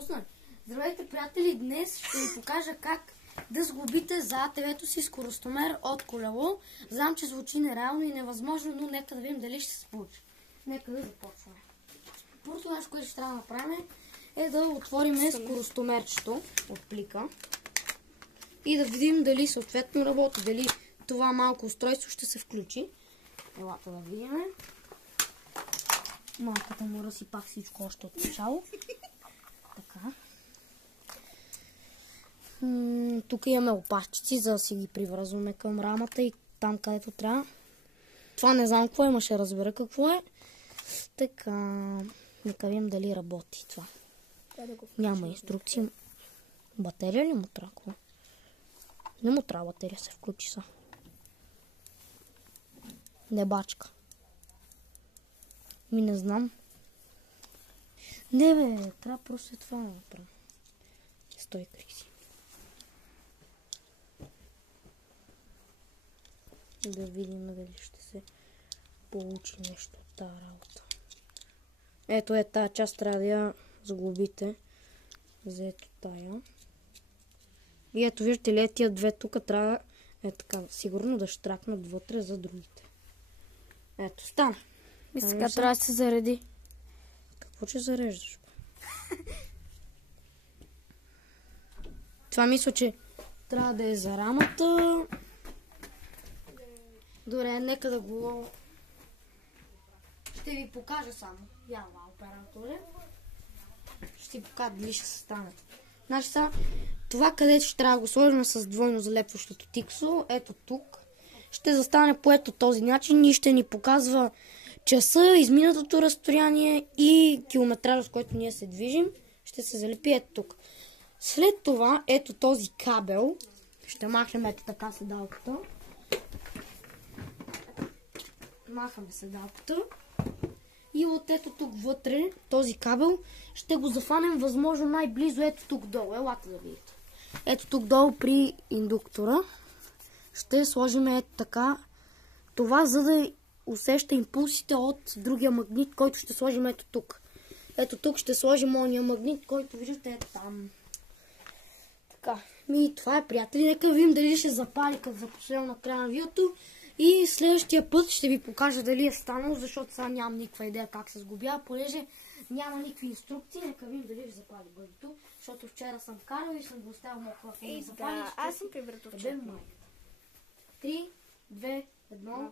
пуснали. Здравейте, приятели! Днес ще ви покажа как да сглобите за АТВ-то си скоростомер от колело. Знам, че звучи нереално и невъзможно, но нека да видим дали ще се случи. Нека да започваме. Първото нещо, което ще трябва да направим е да отворим скоростомерчето от плика и да видим дали съответно работи, дали това малко устройство ще се включи. Елата да видим. Малката му разсипах всичко още от начало. Така. Тук имаме опашчици, за да си ги привързваме към рамата и там, където трябва. Това не знам какво има, ще разбера какво е. Така, нека видим дали работи това. Няма инструкции. Батерия ли му трябва? Не му трябва батерия, се включи са. Не бачка. Не знам. Не бе, трябва просто това да направя. Стой, Криси. Да видим дали ще се получи нещо от тази работа. Ето е тази част, трябва да я заглобите. За ето тая. И ето виждате ли, тия две тук трябва така, сигурно да штракнат вътре за другите. Ето, стана. И сега трябва да се зареди. Какво ще зареждаш? Това мисля, че трябва да е за рамата. Добре, нека да го... Ще ви покажа само. Ява, операторе. Ще ви покажа дали ще се стане. Значи сега, това където ще трябва да го сложим с двойно залепващото тиксо, ето тук, ще застане по ето този начин и ще ни показва часа, изминатото разстояние и километража, с който ние се движим, ще се залепи ето тук. След това, ето този кабел, ще махнем ето така седалката. Махаме седалката. И от ето тук вътре, този кабел, ще го зафанем възможно най-близо ето тук долу. Елате да видите. Ето тук долу при индуктора. Ще сложим ето така това, за да усеща импулсите от другия магнит, който ще сложим ето тук. Ето тук ще сложим ония магнит, който виждате ето там. Така. И това е, приятели. Нека видим дали ще запали, като започнем на края на видеото. И следващия път ще ви покажа дали е станало, защото сега нямам никаква идея как се сглобява, понеже няма никакви инструкции. Нека видим дали ще запали бъдето, защото вчера съм карал и съм го оставил мокро. Да, аз съм при братовчета. 3, 2, 1...